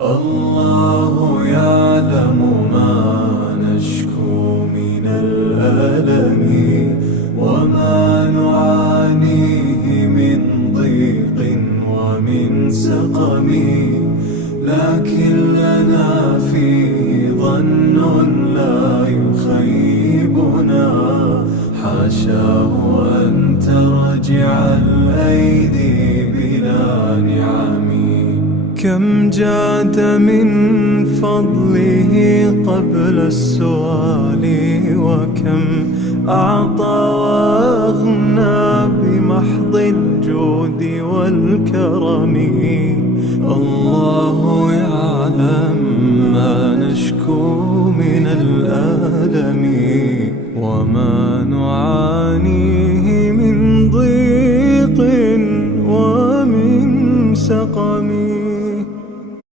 الله يعلم ما نشكو من الألم وما نعانيه من ضيق ومن سقم، لكن لنا فيه ظن لا يخيبنا، حاشاه أن ترجع الأيدي بلا نعم. كم جاد من فضله قبل السؤال، وكم أعطى وأغنى بمحض الجود والكرم. الله يعلم ما نشكو من الألم